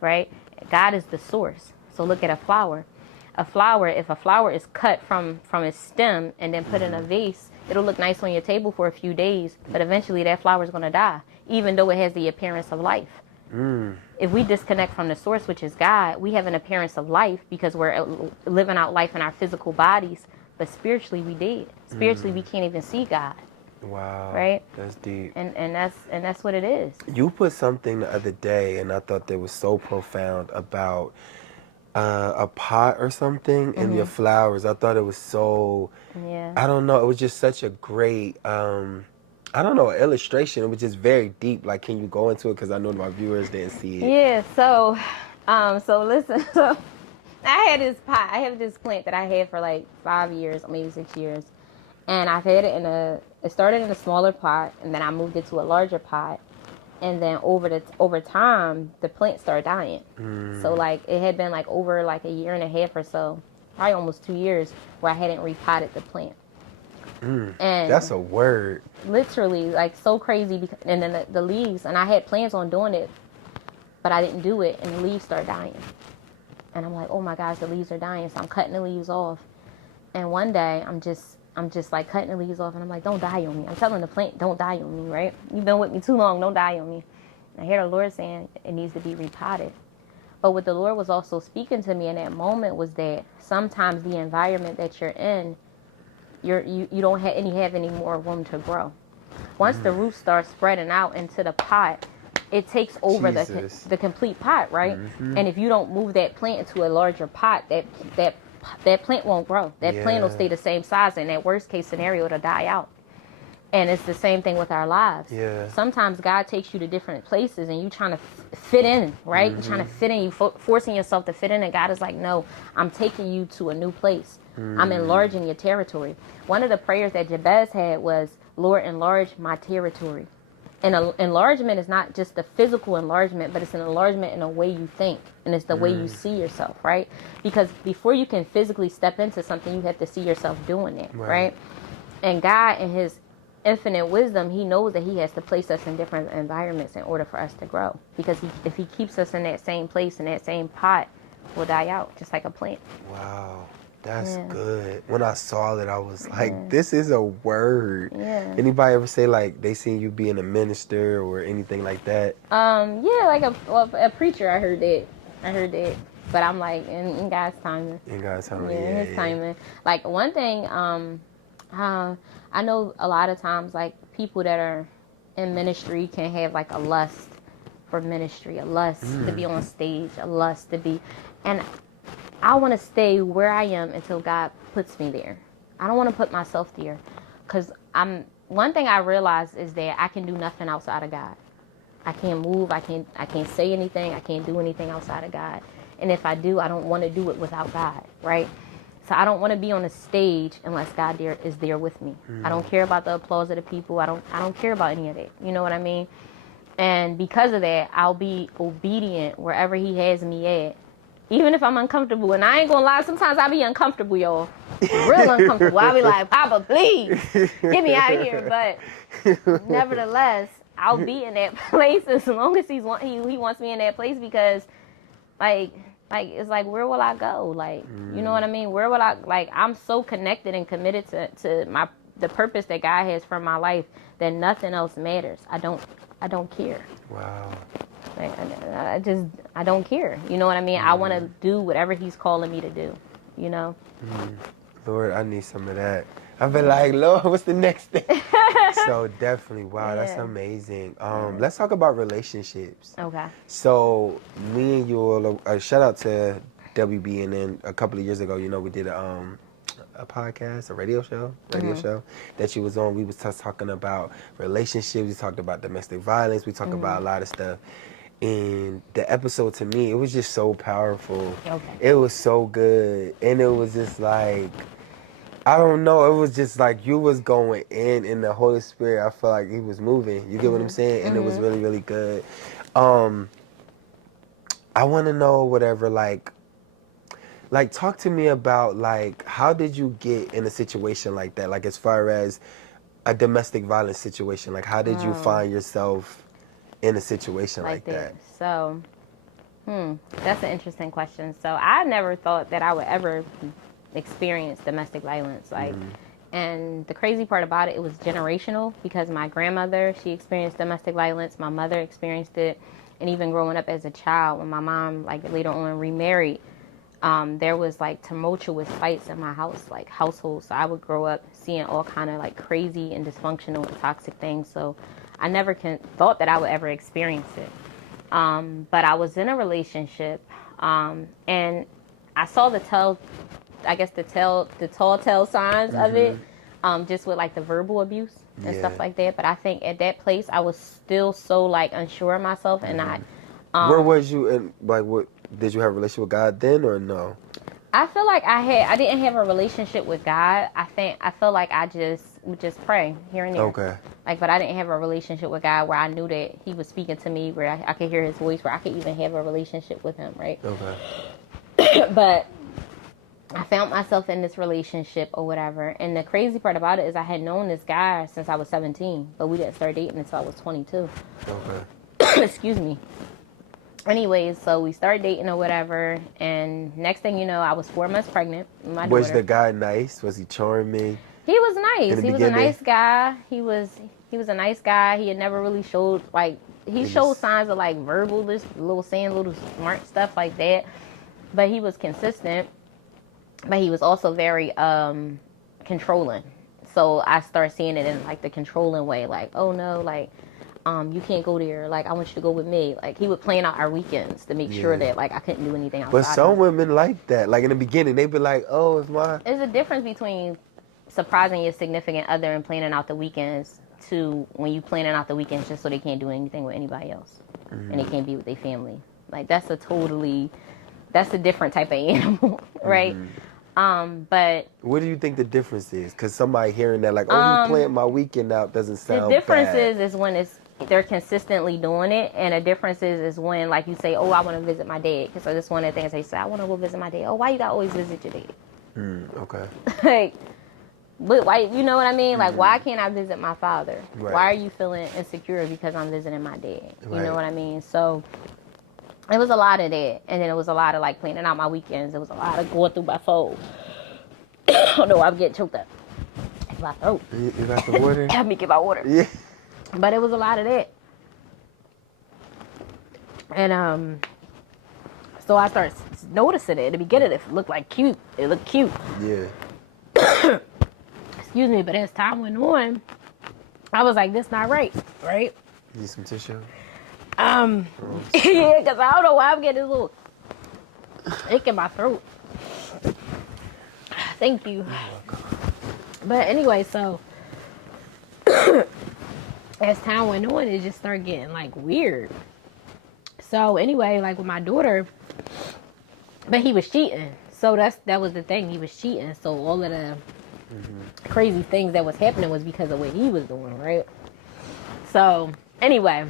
right? God is the source. So look at a flower. If a flower is cut from its stem and then put in a vase, it'll look nice on your table for a few days, but eventually that flower is going to die, even though it has the appearance of life. If we disconnect from the source, which is God, we have an appearance of life because we're living out life in our physical bodies, but spiritually we dead. Spiritually we can't even see God. Wow. Right? That's deep. And that's what it is. You put something the other day, and I thought that was so profound about a pot or something and your flowers. I thought it was so, Yeah. I don't know, it was just such a great, I don't know, illustration. It was just very deep. Like, can you go into it? Because I know my viewers didn't see it. Yeah, so listen, so I have this plant that I had for like 5 years, maybe 6 years. And I've had it it started in a smaller pot, and then I moved it to a larger pot. And then over time, the plant started dying. So like it had been like over like a year and a half or so, probably almost 2 years, where I hadn't repotted the plant. And That's a word. literally like so crazy. And then the leaves, and I had plans on doing it, but I didn't do it, and the leaves started dying. And I'm like, oh my gosh, the leaves are dying. So I'm cutting the leaves off. And one day I'm just like cutting the leaves off, and I'm like, don't die on me. I'm telling the plant, don't die on me, right? You've been with me too long, don't die on me. And I hear the Lord saying it needs to be repotted. But what the Lord was also speaking to me in that moment was that sometimes the environment that you're in, you don't have any more room to grow. Once the roots start spreading out into the pot, it takes over the complete pot, right? And if you don't move that plant into a larger pot, that plant won't grow. That plant will stay the same size, and that worst case scenario, it'll die out. And it's the same thing with our lives. Yeah. Sometimes God takes you to different places, and you trying to fit in, right? You're trying to fit in, you forcing yourself to fit in, and God is like, no, I'm taking you to a new place. I'm enlarging your territory. One of the prayers that Jabez had was, Lord, enlarge my territory. And enlargement is not just the physical enlargement, but it's an enlargement in the way you think, and it's the way you see yourself, right? Because before you can physically step into something, you have to see yourself doing it, right? And God, in his infinite wisdom, he knows that he has to place us in different environments in order for us to grow. Because if he keeps us in that same place, in that same pot, we'll die out, just like a plant. Wow. That's good. When I saw it, I was like, this is a word. Yeah. Anybody ever say, like, they seen you being a minister or anything like that? Yeah, like a preacher, I heard that. But I'm like, in God's timing. In God's timing, in his timing. Like, one thing, I know a lot of times, like, people that are in ministry can have, like, a lust for ministry, a lust to be on stage, a lust to be, and I want to stay where I am until God puts me there. I don't want to put myself there, because one thing I realized is that I can do nothing outside of God. I can't move. I can't say anything. I can't do anything outside of God. And if I do, I don't want to do it without God, right? So I don't want to be on a stage unless God is there with me. I don't care about the applause of the people. I don't care about any of that. You know what I mean? And because of that, I'll be obedient wherever he has me at. Even if I'm uncomfortable, and I ain't gonna lie, sometimes I be uncomfortable, y'all. Real uncomfortable. I be like, Papa, please, get me out of here. But nevertheless, I'll be in that place as long as he wants me in that place, because, like it's like, where will I go? Like, you know what I mean? Where will I, like, I'm so connected and committed to the purpose that God has for my life that nothing else matters. I don't care. Wow. Like, I don't care. You know what I mean? I want to do whatever he's calling me to do, you know? Lord, I need some of that. I've been like, Lord, what's the next thing? So definitely, wow, that's amazing. Let's talk about relationships. Okay. So me and you, shout out to WBNN a couple of years ago. You know, we did a podcast, a radio show that you was on. We was talking about relationships. We talked about domestic violence. We talked about a lot of stuff. And the episode, to me, it was just so powerful. Okay. It was so good. And it was just like, I don't know, it was just like you was going in the Holy Spirit, I felt like he was moving. You get what I'm saying? And it was really, really good. I want to know whatever, like talk to me about, like, how did you get in a situation like that? Like, as far as a domestic violence situation, like, how did you find yourself in a situation like that? So That's an interesting question. So I never thought that I would ever experience domestic violence. Like, and the crazy part about it, it was generational because my grandmother, she experienced domestic violence. My mother experienced it. And even growing up as a child, when my mom, like, later on remarried, there was, like, tumultuous fights in my house, like, household. So I would grow up seeing all kind of, like, crazy and dysfunctional and toxic things. So I never thought that I would ever experience it. But I was in a relationship, and I saw the tall tale signs of it, just with like the verbal abuse and stuff like that. But I think at that place, I was still so like unsure of myself, and Where was you in, like, what, did you have a relationship with God then or no? I feel like I didn't have a relationship with God. I feel like I would just pray here and there. Okay. Like, but I didn't have a relationship with God where I knew that He was speaking to me, where I could hear His voice, where I could even have a relationship with Him, right? Okay. But I found myself in this relationship or whatever. And the crazy part about it is I had known this guy since I was 17, but we didn't start dating until I was 22. Okay. Excuse me. Anyways, so we started dating or whatever, and next thing you know, I was 4 months pregnant with my daughter. Was the guy nice? Was he charming? He was nice. He was a nice guy. He was a nice guy. He had never really showed, like, he showed signs of, like, verbal, this little saying little smart stuff like that. But he was consistent. But he was also very controlling. So I started seeing it in, like, the controlling way. Like, oh, no, like, you can't go there. Like, I want you to go with me. Like, he would plan out our weekends to make sure that, like, I couldn't do anything outside. But some women like that. Like, in the beginning, they'd be like, oh, if my... There's a difference between surprising your significant other and planning out the weekends to when you planning out the weekends just so they can't do anything with anybody else. And they can't be with their family. Like, that's a different type of animal, right? But what do you think the difference is? Because somebody hearing that, like, oh, you planned my weekend out doesn't sound bad. The difference is when they're consistently doing it, and the difference is when, like, you say, oh, I want to visit my dad. Because that's one of the things they say, I want to go visit my dad. Oh, why you gotta always visit your dad? Okay. Like, but why? You know what I mean? Like, why can't I visit my father? Right. Why are you feeling insecure because I'm visiting my dad? You know what I mean? So it was a lot of that, and then it was a lot of, like, planning out my weekends. It was a lot of going through my phone. Oh no, I'm getting choked up. It's my throat. You got the water? Help me get my water. Yeah. But it was a lot of that. And so I started noticing it. In the beginning, it looked like cute. It looked cute. Yeah. Excuse me, but as time went on, I was like, this not right, right? Need some tissue? Yeah, because I don't know why I'm getting this little ache in my throat. Thank you. But anyway, so as time went on, it just started getting, like, weird. So anyway, like, with my daughter, but he was cheating. So that was the thing. He was cheating. So all of the crazy things that was happening was because of what he was doing, right? So anyway,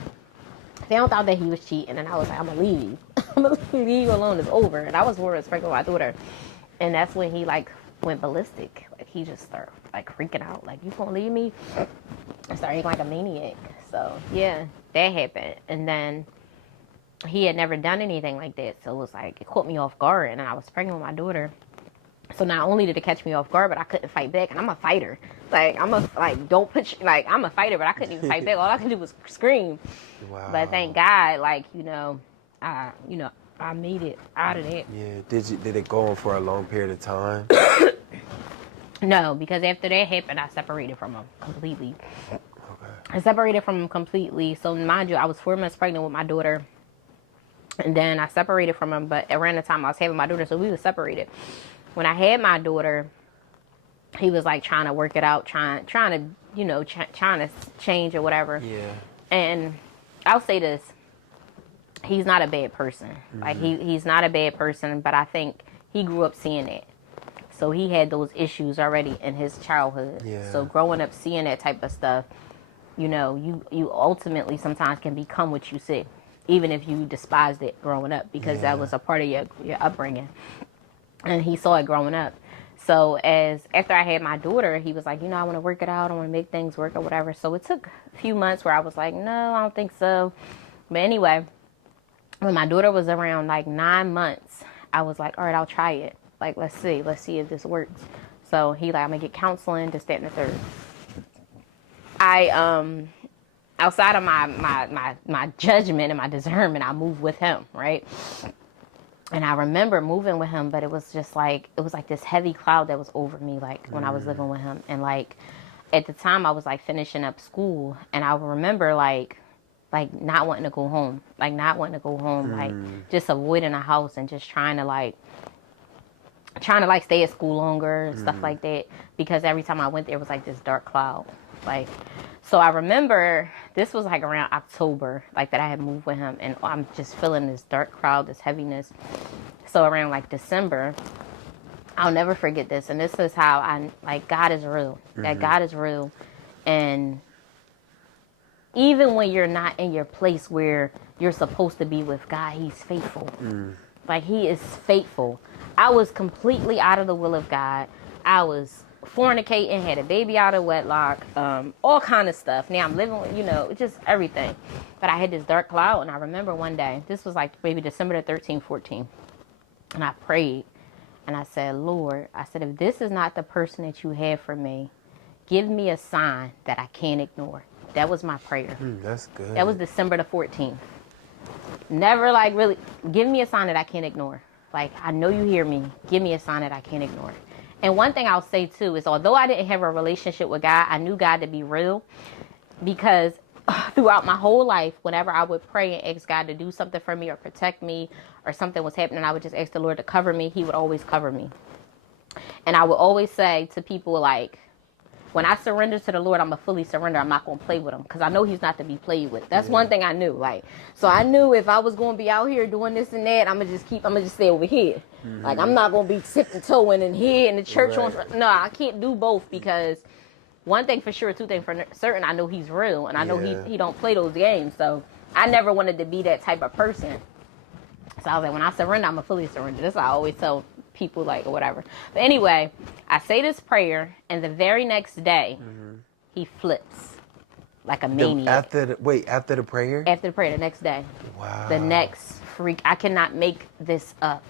found out that he was cheating, and I was like, I'm gonna leave you. I'm gonna leave you alone. It's over. And I was worried, pregnant with my daughter, and that's when he, like, went ballistic. Like, he just started, like, freaking out. Like, you gonna leave me? And started acting like a maniac. So yeah, that happened, and then he had never done anything like that. So it was like, it caught me off guard, and I was pregnant with my daughter. So not only did it catch me off guard, but I couldn't fight back, and I'm a fighter. Like, I'm a fighter, but I couldn't even fight back. All I could do was scream. Wow. But thank God, like, I made it out of that. Yeah. Did it go on for a long period of time? No, because after that happened, I separated from him completely. Okay. I separated from him completely. So mind you, I was 4 months pregnant with my daughter. And then I separated from him, but around the time I was having my daughter, so we were separated. When I had my daughter, he was, like, trying to work it out, trying to change or whatever. Yeah. And I'll say this. He's not a bad person. Like, he's not a bad person, but I think he grew up seeing it. So he had those issues already in his childhood. Yeah. So growing up seeing that type of stuff, you ultimately sometimes can become what you see, even if you despised it growing up, because that was a part of your upbringing. And he saw it growing up. So after I had my daughter, he was like, I want to work it out. I want to make things work or whatever. So it took a few months where I was like, no, I don't think so. But anyway, when my daughter was around like 9 months, I was like, all right, I'll try it. Like, let's see if this works. So he like, I'm gonna get counseling, this, that, and the third. I outside of my judgment and my discernment, I moved with him, right? And I remember moving with him, but it was just like, it was like this heavy cloud that was over me, like when I was living with him. And like at the time I was like finishing up school, and I remember like not wanting to go home, like just avoiding the house and just trying to like stay at school longer and stuff like that, because every time I went there was like this dark cloud. Like, so I remember this was like around October, like that I had moved with him, and I'm just feeling this dark cloud, this heaviness. So around like December, I'll never forget this, and this is how I like God is real. That God is real, and even when you're not in your place where you're supposed to be with God, He's faithful. Like, He is faithful. I was completely out of the will of God. I was fornicating, had a baby out of wedlock, all kind of stuff. Now I'm living with, just everything. But I had this dark cloud, and I remember one day, this was like maybe December the 13th, 14th, and I prayed, and I said, Lord, I said, if this is not the person that you have for me, give me a sign that I can't ignore. That was my prayer. That's good. That was December the 14th. Never like really, give me a sign that I can't ignore. Like, I know you hear me. Give me a sign that I can't ignore. And one thing I'll say too is, although I didn't have a relationship with God, I knew God to be real, because throughout my whole life, whenever I would pray and ask God to do something for me or protect me or something was happening, I would just ask the Lord to cover me. He would always cover me. And I would always say to people, like, when I surrender to the Lord, I'm going to fully surrender. I'm not going to play with him, because I know he's not to be played with. That's one thing I knew. Like, so I knew if I was going to be out here doing this and that, I'm going to just stay over here. Like, I'm not going to be tipping-toeing in here in the church. Right. No, I can't do both, because one thing for sure, two things for certain, I know he's real, and I know he don't play those games. So I never wanted to be that type of person. So I was like, when I surrender, I'm going to fully surrender. This I always tell people, like, or whatever. But anyway, I say this prayer, and the very next day, he flips like a maniac. After the prayer? After the prayer, the next day. Wow. The next freak. I cannot make this up.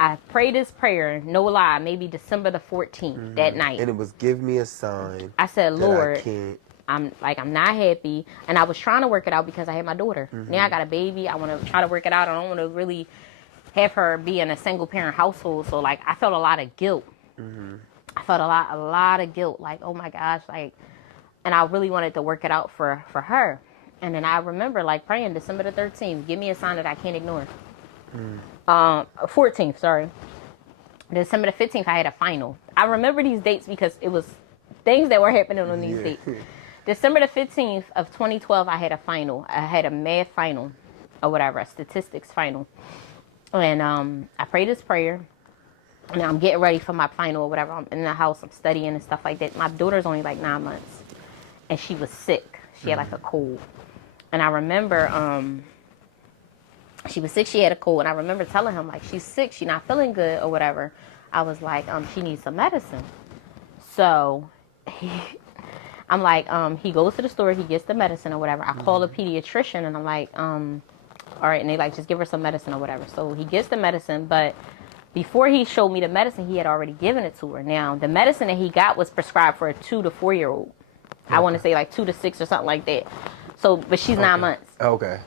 I prayed this prayer, no lie, maybe December the 14th, that night. And it was, give me a sign. I said, Lord, I can't. I'm not happy. And I was trying to work it out because I had my daughter. Now I got a baby. I want to try to work it out. I don't want to really have her be in a single parent household. So like, I felt a lot of guilt. I felt a lot of guilt. Like, oh my gosh, like, and I really wanted to work it out for her. And then I remember like praying December the 13th, give me a sign that I can't ignore. 14th, sorry. December the 15th, I had a final. I remember these dates because it was things that were happening on these dates. December the 15th of 2012, I had a final. I had a math final or whatever, a statistics final. And I prayed this prayer, and I'm getting ready for my final or whatever. I'm in the house, I'm studying and stuff like that. My daughter's only like 9 months, and she was sick. She had like a cold. And I remember she was sick, she had a cold, and I remember telling him, like, she's sick, she's not feeling good or whatever. I was like, she needs some medicine. So I'm like, he goes to the store, he gets the medicine or whatever. I call the pediatrician, and I'm like, all right, and they like, just give her some medicine or whatever. So he gets the medicine, but before he showed me the medicine, he had already given it to her. Now, the medicine that he got was prescribed for a 2 to 4 year old. Okay. I want to say like 2 to 6 or something like that. So, but she's 9 months. Okay.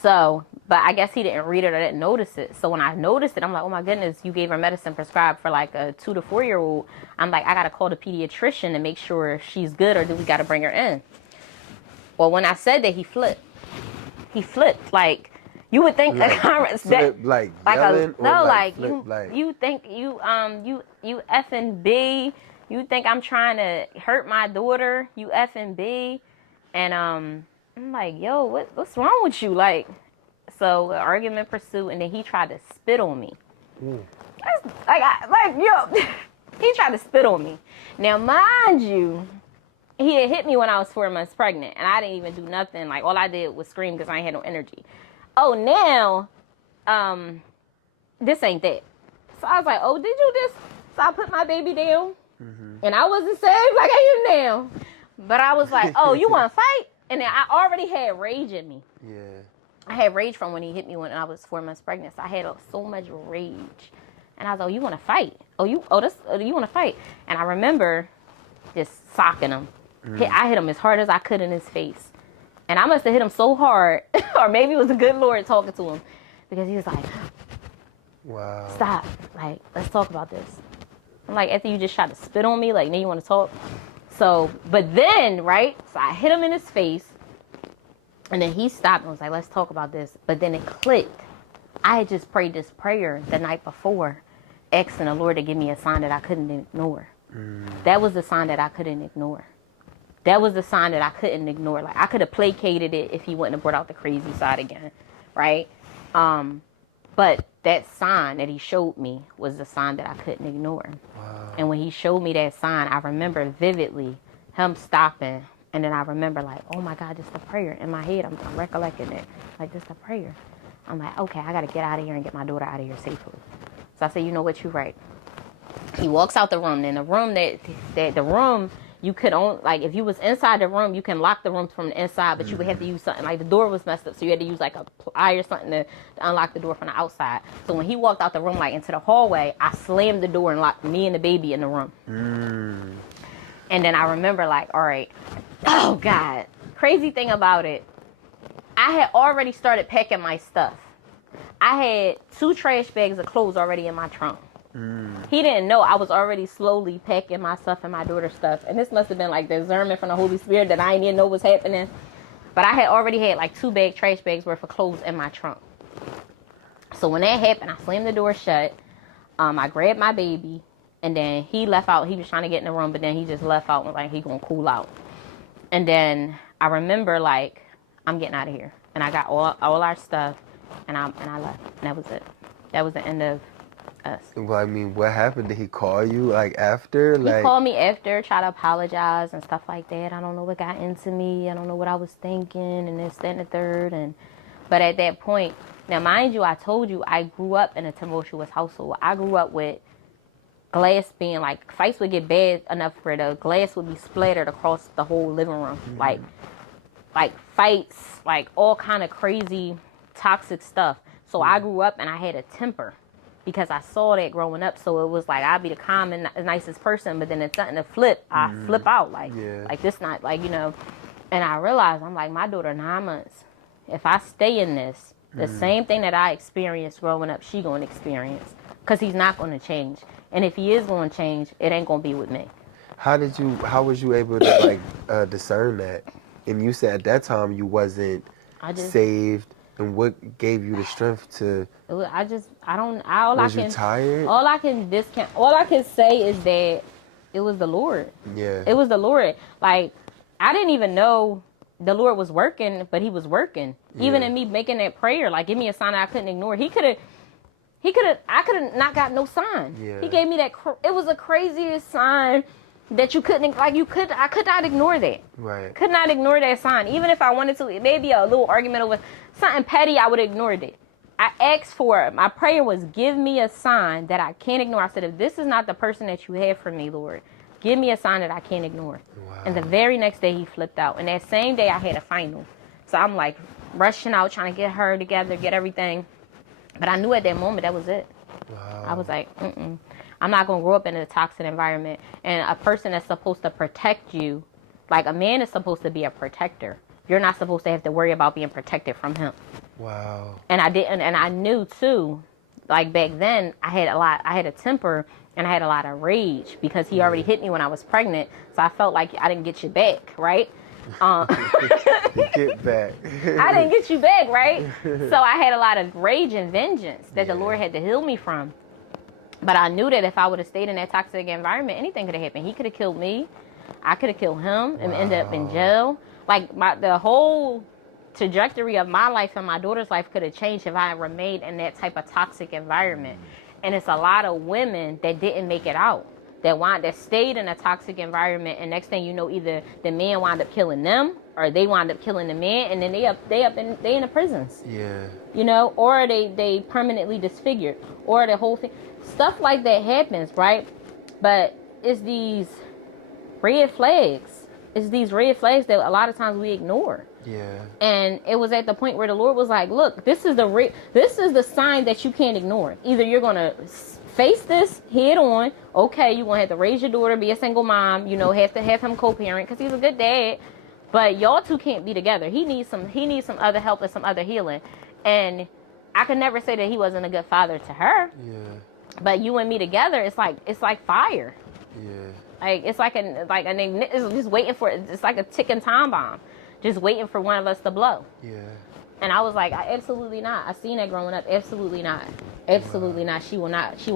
So, but I guess he didn't read it or didn't notice it. So when I noticed it, I'm like, oh my goodness, you gave her medicine prescribed for like a 2 to 4 year old. I'm like, I got to call the pediatrician to make sure she's good, or do we got to bring her in? Well, when I said that, he flipped. He flipped. Like, you would think like, like yelling, you think you effing B. You think I'm trying to hurt my daughter? You effing B. And I'm like, yo, what's wrong with you? Like, so an argument pursued, and then he tried to spit on me. He tried to spit on me. Now, mind you, he had hit me when I was 4 months pregnant, and I didn't even do nothing. Like, all I did was scream because I ain't had no energy. Oh, now, this ain't that. So I was like, oh, did you just? So I put my baby down, and I wasn't saved like I am now. But I was like, oh, you want to fight? And then I already had rage in me. Yeah. I had rage from when he hit me when I was 4 months pregnant. So I had so much rage. And I was like, oh, you want to fight? You want to fight? And I remember just socking him. I hit him as hard as I could in his face. And I must have hit him so hard, or maybe it was a good Lord talking to him, because he was like, wow, stop. Like, let's talk about this. I'm like, after you just tried to spit on me, like, now you want to talk? So, but then, right? So I hit him in his face. And then he stopped and was like, let's talk about this. But then it clicked. I had just prayed this prayer the night before, asking the Lord to give me a sign that I couldn't ignore. That was the sign that I couldn't ignore. That was the sign that I couldn't ignore. Like, I could have placated it if he wouldn't have brought out the crazy side again, right? But that sign that he showed me was the sign that I couldn't ignore. wow. And when he showed me that sign, I remember vividly him stopping. And then I remember, like, oh my God, this is a prayer. In my head, I'm recollecting it. Like, this is a prayer. I'm like, okay, I got to get out of here and get my daughter out of here safely. So I said, you know what, you're right. He walks out the room. And the room the room, you could only, like, if you was inside the room, you can lock the room from the inside, but you would have to use something. Like, the door was messed up, so you had to use, like, a ply or something to unlock the door from the outside. So when he walked out the room, like, into the hallway, I slammed the door and locked me and the baby in the room. And then I remember, like, all right, oh, God. Crazy thing about it, I had already started packing my stuff. I had 2 trash bags of clothes already in my trunk. He didn't know I was already slowly packing my stuff and my daughter's stuff. And this must have been, like, the discernment from the Holy Spirit that I didn't even know was happening. But I had already had, like, 2 trash bags worth of clothes in my trunk. So when that happened, I slammed the door shut. I grabbed my baby. And then he left out. He was trying to get in the room, but then he just left out and was like, he gonna cool out. And then I remember, like, I'm getting out of here. And I got all our stuff, and I left. And that was it. That was the end of us. Well, I mean, what happened? Did he call you, like, after? He called me after, tried to apologize and stuff like that. I don't know what got into me. I don't know what I was thinking, and this, that, and the third. But at that point, now, mind you, I told you I grew up in a tumultuous household. I grew up with glass being, like, fights would get bad enough where the glass would be splattered across the whole living room. Like fights, like all kind of crazy toxic stuff. So I grew up and I had a temper because I saw that growing up. So it was like, I'd be the calm and the nicest person, but then it's something to flip, I flip out, like this, not like, you know. And I realized, I'm like, my daughter 9 months, if I stay in this, the same thing that I experienced growing up, she gonna experience, because he's not gonna change. And if he is going to change, it ain't going to be with me. How was you able to, like, discern that? And you said at that time you wasn't saved. And what gave you the strength to? Was you tired? All I can say is that it was the Lord. Yeah. It was the Lord. Like, I didn't even know the Lord was working, but he was working. Even in me making that prayer, like, give me a sign that I couldn't ignore. I could have not got no sign. Yeah. He gave me that. It was the craziest sign that you couldn't, like, I could not ignore that. Right. Could not ignore that sign. Even if I wanted to, it may be a little argument over something petty, I would have ignored it. I asked for it. My prayer was, give me a sign that I can't ignore. I said, if this is not the person that you have for me, Lord, give me a sign that I can't ignore. Wow. And the very next day he flipped out. And that same day I had a final. So I'm like rushing out, trying to get her together, get everything. But I knew at that moment that was it. Wow. I was like, I'm not going to grow up in a toxic environment. And a person that's supposed to protect you, like, a man is supposed to be a protector. You're not supposed to have to worry about being protected from him. Wow. And I didn't, and I knew too, like, back then I had a temper and I had a lot of rage because he already hit me when I was pregnant. So I felt like I didn't get you back, right? Get back. I didn't get you back, right? So I had a lot of rage and vengeance that the Lord had to heal me from. But I knew that if I would have stayed in that toxic environment, anything could have happened. He could have killed me. I could have killed him and ended up in jail. Like, the whole trajectory of my life and my daughter's life could have changed if I had remained in that type of toxic environment. And it's a lot of women that didn't make it out, that stayed in a toxic environment, and next thing you know, either the man wound up killing them or they wound up killing the man, and then they in the prisons. Yeah. You know, or they permanently disfigured, or the whole thing. Stuff like that happens, right? But it's these red flags. It's these red flags that a lot of times we ignore. Yeah. And it was at the point where the Lord was like, look, this is the sign that you can't ignore. Either you're going to face this head on. Okay, you're going to have to raise your daughter, be a single mom, have to have him co-parent because he's a good dad. But y'all two can't be together. He needs some other help and some other healing. And I could never say that he wasn't a good father to her. Yeah. But you and me together, it's like fire. Yeah. Like it's it's just waiting for it's like a ticking time bomb, just waiting for one of us to blow. Yeah. And I was like, absolutely not. I seen that growing up. Absolutely not. Absolutely not. She will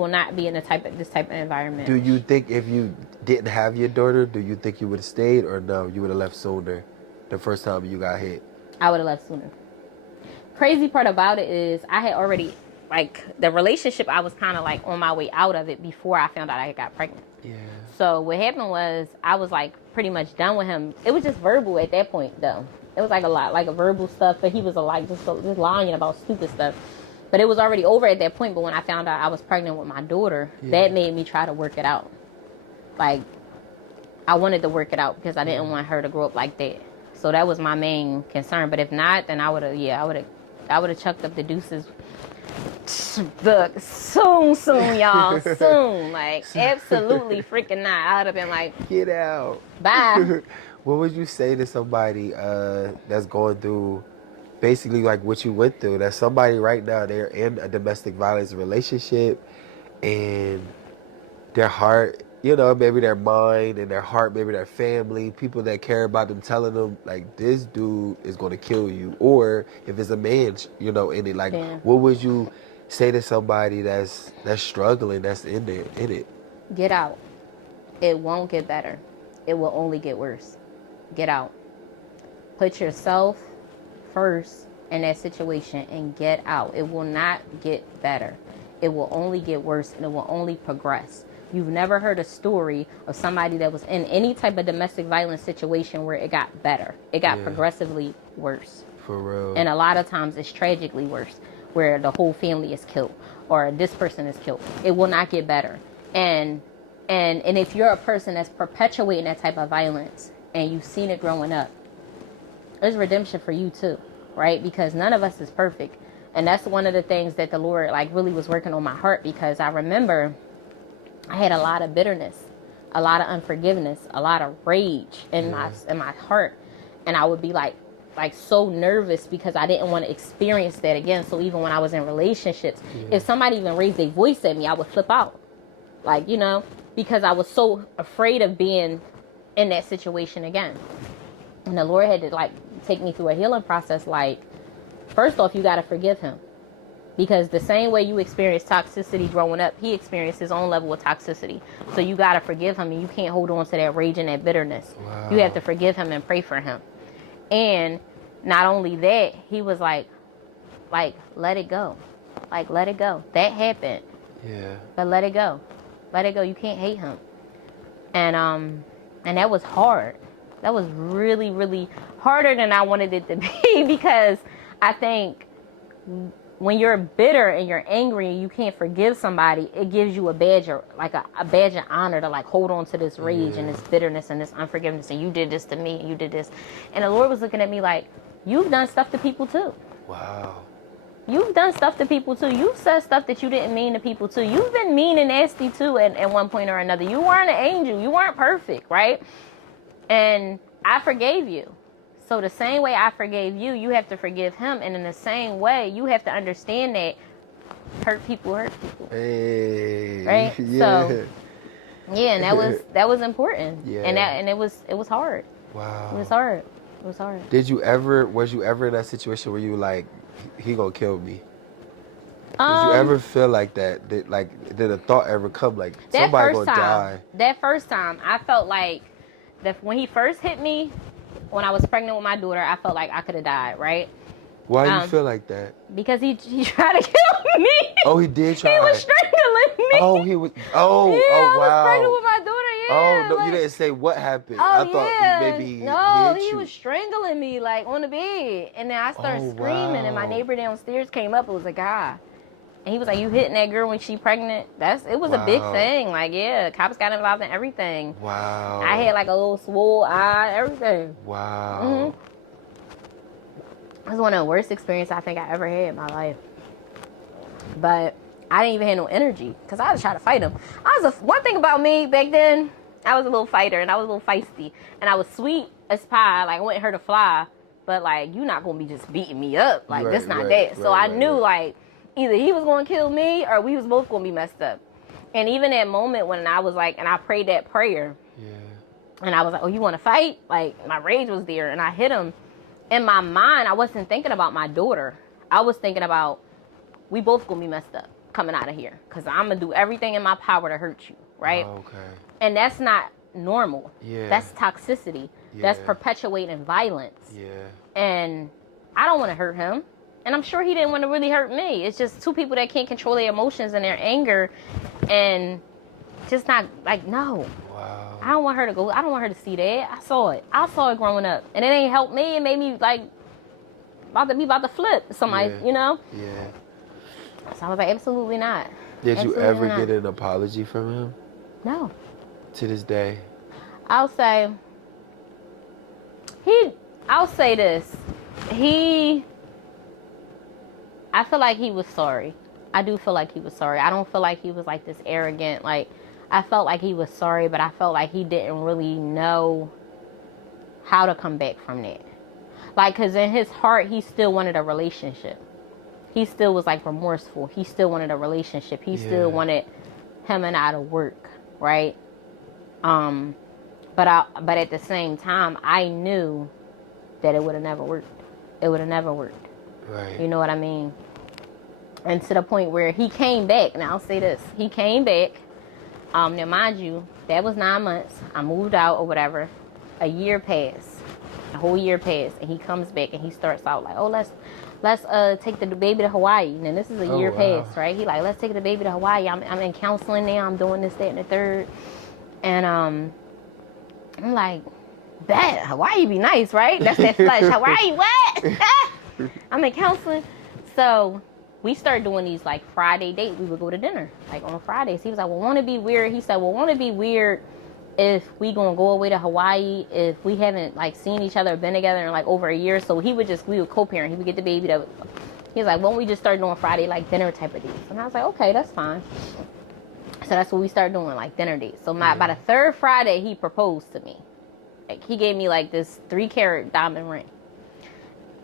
not be in this type of environment. Do you think if you didn't have your daughter, do you think you would have stayed, or no, you would have left sooner the first time you got hit? I would have left sooner. Crazy part about it is I had already, like, the relationship, I was kind of like on my way out of it before I found out I got pregnant. Yeah. So what happened was I was like pretty much done with him. It was just verbal at that point though. It was like a lot, like a verbal stuff, but he was just lying about stupid stuff. But it was already over at that point. But when I found out I was pregnant with my daughter, that made me try to work it out. Like, I wanted to work it out because I didn't want her to grow up like that. So that was my main concern. But if not, then I would have chucked up the deuces. Look, soon, y'all, soon. Like, absolutely freaking not. I would have been like, get out. Bye. What would you say to somebody that's going through basically like what you went through? That somebody right now, they're in a domestic violence relationship and their heart, maybe their mind and their heart, maybe their family, people that care about them telling them like, this dude is going to kill you. Or if it's a man, in it, like, what would you say to somebody that's struggling, that's in it? Get out. It won't get better. It will only get worse. Get out. Put yourself first in that situation and get out. It will not get better. It will only get worse and it will only progress. You've never heard a story of somebody that was in any type of domestic violence situation where it got better. It got progressively worse. For real. And a lot of times it's tragically worse, where the whole family is killed or this person is killed. It will not get better. And if you're a person that's perpetuating that type of violence and you've seen it growing up, there's redemption for you too, right? Because none of us is perfect. And that's one of the things that the Lord like really was working on my heart, because I remember I had a lot of bitterness, a lot of unforgiveness, a lot of rage in my heart. And I would be like so nervous because I didn't want to experience that again. So even when I was in relationships, if somebody even raised their voice at me, I would flip out. Like, because I was so afraid of being in that situation again. And the Lord had to like take me through a healing process. Like, first off, you got to forgive him, because the same way you experienced toxicity growing up, he experienced his own level of toxicity. So you got to forgive him, and you can't hold on to that rage and that bitterness. Wow. You have to forgive him and pray for him. And not only that, he was like, let it go. Like, let it go. That happened. Yeah. But let it go. Let it go. You can't hate him. And that was hard. That was really, really harder than I wanted it to be, because I think when you're bitter and you're angry and you can't forgive somebody, it gives you a badge of honor to like hold on to this rage and this bitterness and this unforgiveness. And you did this to me, and you did this. And the Lord was looking at me like, you've done stuff to people too. Wow. You've done stuff to people too. You've said stuff that you didn't mean to people too. You've been mean and nasty too at one point or another. You weren't an angel. You weren't perfect, right? And I forgave you. So the same way I forgave you, you have to forgive him. And in the same way, you have to understand that hurt people hurt people. Hey. Right? Yeah. So, yeah, and that was important. Yeah. And it was hard. Wow. It was hard. It was hard. Was you ever in that situation where you were like, he gonna kill me? Did you ever feel like that? Did a thought ever come like, somebody gonna die? That first time, I felt like when he first hit me, when I was pregnant with my daughter, I felt like I could have died, right? Why do you feel like that? Because he tried to kill me. Oh, he did try. He was strangling me. Oh, he was. Oh, yeah, oh, wow. I was pregnant with my daughter. Yeah. Oh no, you didn't say what happened. Oh, I thought yeah. maybe he was strangling me like on the bed, and then I started screaming, and my neighbor downstairs came up. It was a guy, and he was like, "You hitting that girl when she pregnant?" It was a big thing. Like, yeah, cops got involved in everything. Wow. I had like a little swole eye, everything. Wow. Mm-hmm. It was one of the worst experiences I think I ever had in my life. But I didn't even have no energy because I was trying to fight him. One thing about me back then, I was a little fighter and I was a little feisty. And I was sweet as pie. Like, I wanted her to fly. But, like, you're not going to be just beating me up. Like, that's not that. So I knew, like, either he was going to kill me or we was both going to be messed up. And even that moment when I was like, and I prayed that prayer. Yeah. And I was like, oh, you want to fight? Like, my rage was there. And I hit him. In my mind, I wasn't thinking about my daughter. I was thinking about, we both going to be messed up coming out of here. Because I'm going to do everything in my power to hurt you. Right? Oh, okay. And that's not normal. Yeah. That's toxicity. Yeah. That's perpetuating violence. Yeah. And I don't want to hurt him. And I'm sure he didn't want to really hurt me. It's just two people that can't control their emotions and their anger. And just not, like, no. Wow. I don't want her to go. I don't want her to see that. I saw it growing up. And it ain't helped me. It made me, like, about to flip somebody, you know? Yeah. So I was like, absolutely not. Did you ever get an apology from him? No. To this day? I'll say this. I feel like he was sorry. I do feel like he was sorry. I don't feel like he was like this arrogant. Like, I felt like he was sorry, but I felt like he didn't really know how to come back from that. Like, because in his heart, he still wanted a relationship. He still was, like, remorseful. He still wanted a relationship. He still wanted him and I to work, right? But at the same time, I knew that it would have never worked. It would have never worked. Right. You know what I mean? And to the point where he came back. Now, I'll say this. He came back. Now, mind you, that was 9 months. I moved out or whatever. A year passed. A whole year passed. And he comes back and he starts out like, oh, let's take the baby to Hawaii. And then this is a year past, right? He like, let's take the baby to Hawaii. I'm in counseling now. I'm doing this, that, and the third. And I'm like, bet Hawaii be nice, right? That's that flesh. Hawaii, what? I'm in counseling. So we started doing these like Friday dates. We would go to dinner like on Fridays. He was like, well, won't it be weird? He said, well, won't it be weird if we gonna go away to Hawaii if we haven't like seen each other, been together in like over a year? So we would co-parent. He would get the baby to. He was like, won't we just start doing Friday like dinner type of dates? And I was like, okay, that's fine. So that's what we started doing, like dinner dates. So by the third Friday, he proposed to me. Like, he gave me like this 3-carat diamond ring.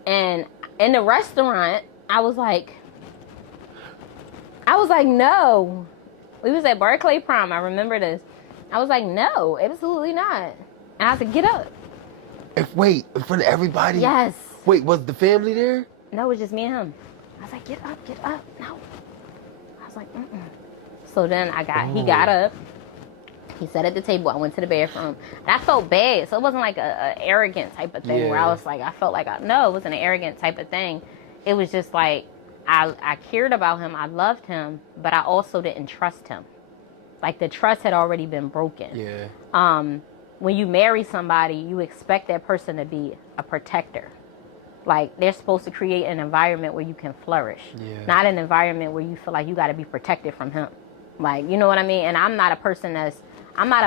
And in the restaurant, I was like, no. We was at Barclay Prom. I remember this. I was like, no, absolutely not. And I said, get up. Wait, in front of everybody? Yes. Wait, was the family there? No, it was just me and him. I was like, get up. No. I was like, mm-mm. So then he got up. He sat at the table. I went to the bathroom. And I felt bad. So it wasn't like a arrogant type of thing where I was like, I felt like, no, it wasn't an arrogant type of thing. It was just like, I cared about him. I loved him. But I also didn't trust him. Like, the trust had already been broken. Yeah. When you marry somebody, you expect that person to be a protector. Like, they're supposed to create an environment where you can flourish. Yeah. Not an environment where you feel like you got to be protected from him. Like, you know what I mean? And I'm not a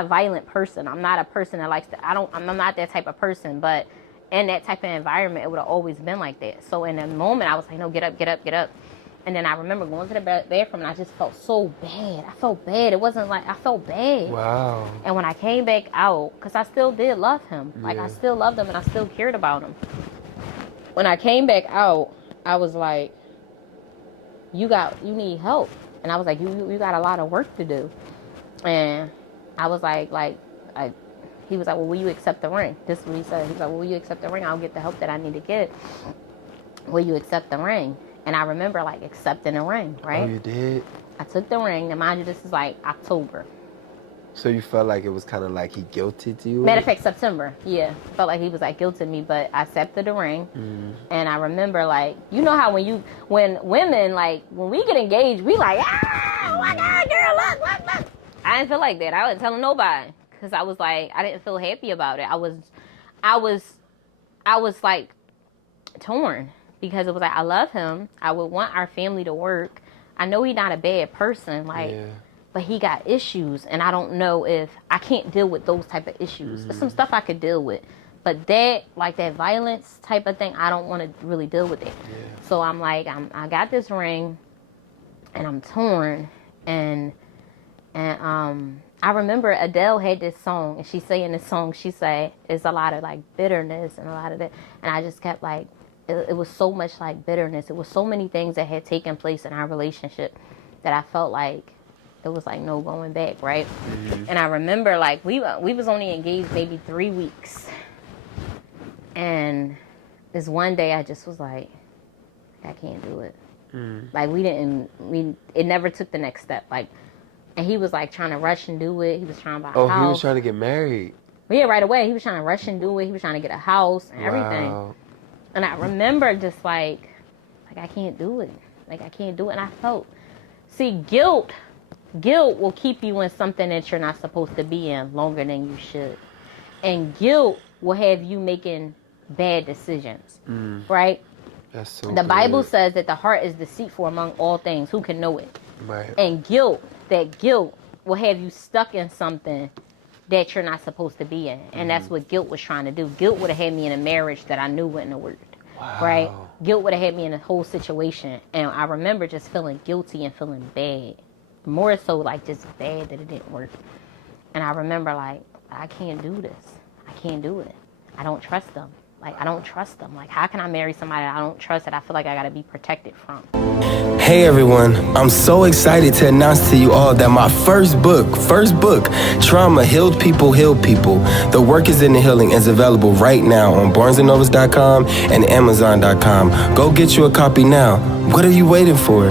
violent person. I'm not a person that likes to, I'm not that type of person. But in that type of environment, it would have always been like that. So in the moment, I was like, no, get up. And then I remember going to the bathroom and I just felt so bad. I felt bad. It wasn't like, I felt bad. Wow. And when I came back out, because I still did love him. Like, I still loved him and I still cared about him. When I came back out, I was like, you need help. And I was like, you got a lot of work to do. And I was like, he was like, well, will you accept the ring? This is what he said. He was like, well, will you accept the ring? I'll get the help that I need to get. Will you accept the ring? And I remember, like, accepting the ring, right? Oh, you did? I took the ring. And mind you, this is, like, October. So you felt like it was kind of like he guilted you? Matter of fact, September. Yeah. Felt like he was, like, guilting me. But I accepted the ring. Mm. And I remember, like, you know how when women, like, when we get engaged, we like, oh, my God, girl, look. I didn't feel like that. I wasn't telling nobody. Because I was, like, I didn't feel happy about it. I was, like, torn. Because it was like, I love him. I would want our family to work. I know he's not a bad person, like, but he got issues. And I don't know if I can't deal with those type of issues. There's some stuff I could deal with. But that, like that violence type of thing, I don't want to really deal with it. Yeah. So I'm like, I got this ring, and I'm torn, and I remember Adele had this song, and she say in this song, she say it's a lot of like bitterness and a lot of that, and I just kept like, it was so much like bitterness. It was so many things that had taken place in our relationship that I felt like it was like no going back, right? Mm-hmm. And I remember like we was only engaged maybe 3 weeks, and this one day I just was like, I can't do it. Like it never took the next step. Like, and he was like trying to rush and do it. He was trying to buy a house. Oh, he was trying to get married. Yeah, right away. He was trying to rush and do it. He was trying to get a house and everything. Wow. And I remember just like I can't do it. Like I can't do it. And I felt, see, guilt will keep you in something that you're not supposed to be in longer than you should. And guilt will have you making bad decisions, right? That's so The Bible says that the heart is deceitful among all things. Who can know it? Right. And guilt will have you stuck in something that you're not supposed to be in. And that's what guilt was trying to do. Guilt would have had me in a marriage that I knew wouldn't have worked. Wow. Right? Guilt would have had me in a whole situation. And I remember just feeling guilty and feeling bad. More so like just bad that it didn't work. And I remember like, I can't do this. I can't do it. I don't trust them. Like, I don't trust them. Like, how can I marry somebody I don't trust that I feel like I got to be protected from? Hey everyone, I'm so excited to announce to you all that my first book, Trauma Healed People Heal People, The Work is in the Healing, is available right now on barnesandnobles.com and amazon.com. Go get you a copy now. What are you waiting for?